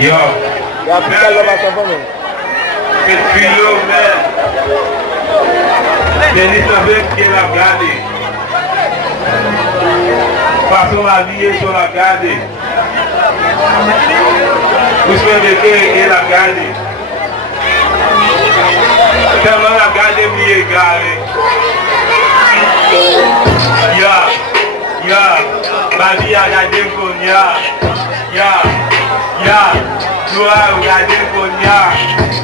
Yo. Ya pical lo pasa por mí. Que tuyo, mais. Denis savait qui est la garde. Passons la vie sur la garde. Vous savez qui est la garde. Tellement la garde m'y est garée. Ma vie a gardé pour tu as regardé pour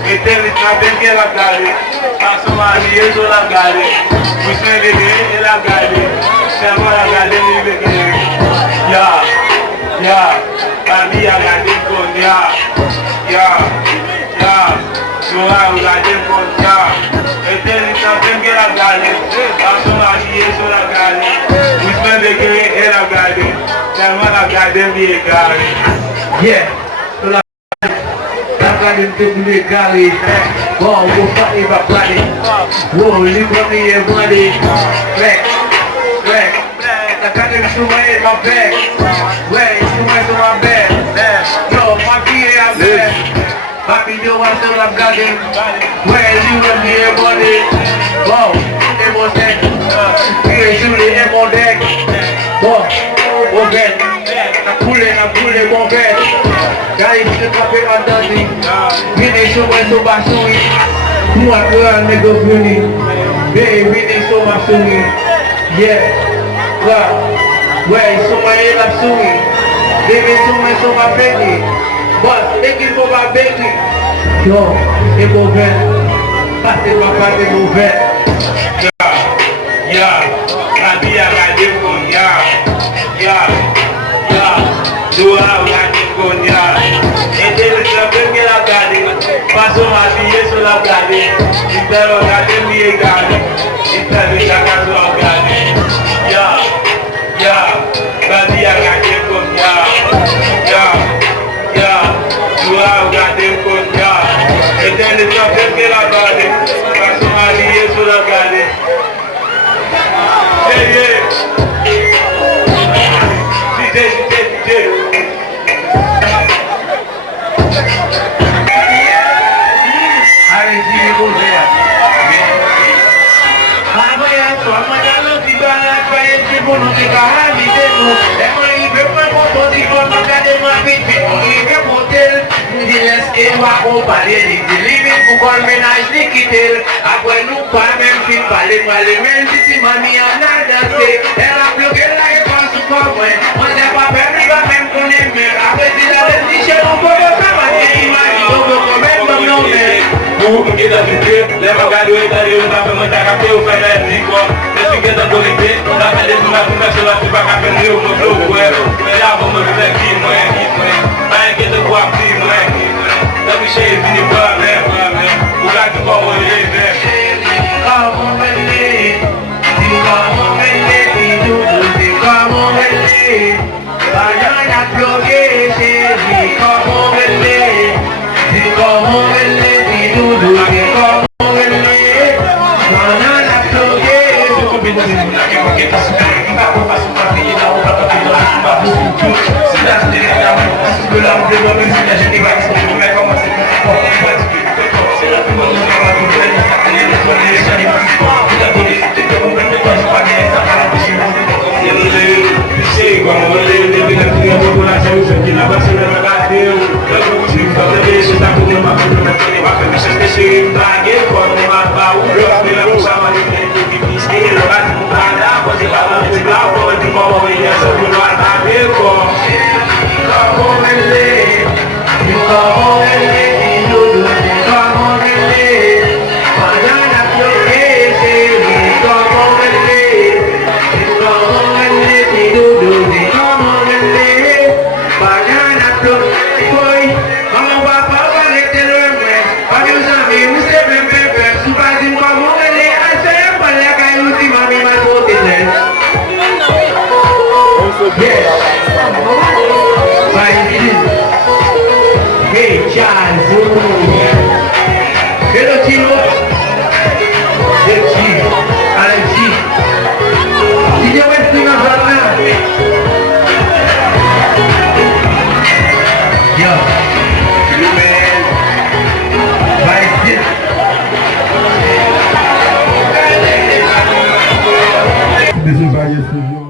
et tel est qu'elle a gardé. Passons la vie sur la garde. Vous savez qui est la garde. Tellement la garde m'y est garée. Ma vie a gardé pour tu as regardé pour et tel est qu'elle a gardé. Passons la vie sur la garde. Vous savez qui est la garde. Tellement la garde m'y est garée. Yeah. Garden to be galley. Wow, we'll fight everybody. Whoa, live on me and money. Black. I got them to my back. Wait, to my back. Yo, my feet out there. Papi, yo, I'm still up garden. Where you on me and money. Wow, it was that. Here, shooting him on deck. Wow, we'll get. I'm pulling, won't get. Guys, you can pay my dusty. We need so much so much to eat. Who are girl, nigga, really? Baby, we need so much to eat. Yeah, well, where so much love to eat. Baby, so much baby. But, they give for my baby. Yo, they go back. Pass it, my party go back. La vie a gardé pour tu as regardé pour et tel est qu'elle a gardé. Passons ma vie sur la garde. Il t'a regardé, lui est gardé. Il t'a déjà regardé. La vie a gardé pour tu as regardé pour et tel est qu'elle a gardé. Passons ma vie sur la garde. Porque da vida, leva galho e daria uma pra muita café, o fé é rico. Desde que da bolite, da beleza uma conversa lá se vai café no meu jogo, já vamos ver aqui, mãe. Vai que da boa aqui, mãe. Da bicha e vini pra né, o gato como ele, né. Como ele, como ele, banana bloqueie, como ele, como ele. This is Valle Studio.